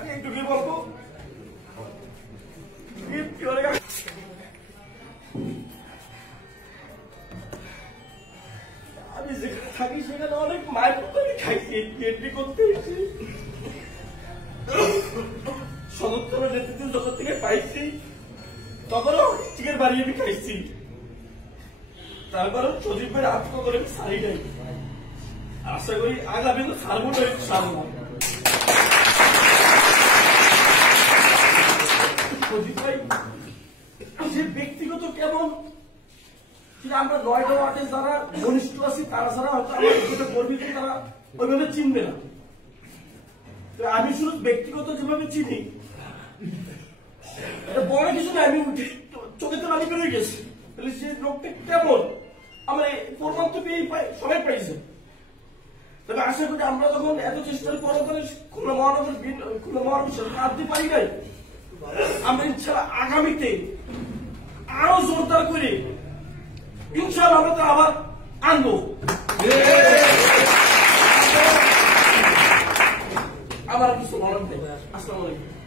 আমি একটু কি বলবো, আমি যেখানে থাকি সেখানে অনেক মায়ের আমি খাইছি, বিএনপি করতে হয়েছি, সদস্য নেতৃত্ব যখন থেকে পাইছি তখনও চিকেন বাড়িয়ে আমি খাইছি, তারপরেও সজীব ভাই আত্ম করে সারি নাই। আশা করি আগামী তো ছাড়বো না, ছাড়বো সজীব ভাই সে ব্যক্তিগত কেমন আমরা 9টা ওয়ার্ডে যারা ঘনিষ্ঠ আছি তারা ছাড়া হয়তো আমার কর্মীকে তারা ওইভাবে চিনবে না। আমি শুধু ব্যক্তিগত যেভাবে চিনি এটা বড় কিছু না, আমি উঠে চোখে তো পানি বেরোয় গেছি, তাহলে সে লোকটা কেমন আমার প্রমাণ তো সবাই পাইছে। তবে আশা করি আমরা যখন এত চেষ্টার পর খুলনা মহানগর আনতে পারি নাই, আমরা ইনশাল্লাহ আগামীতে আরো জোরদার করে ইনশাল্লাহ আমরা তো আবার আনবো। আমার কিছু বলার নেই। আসসালামু আলাইকুম।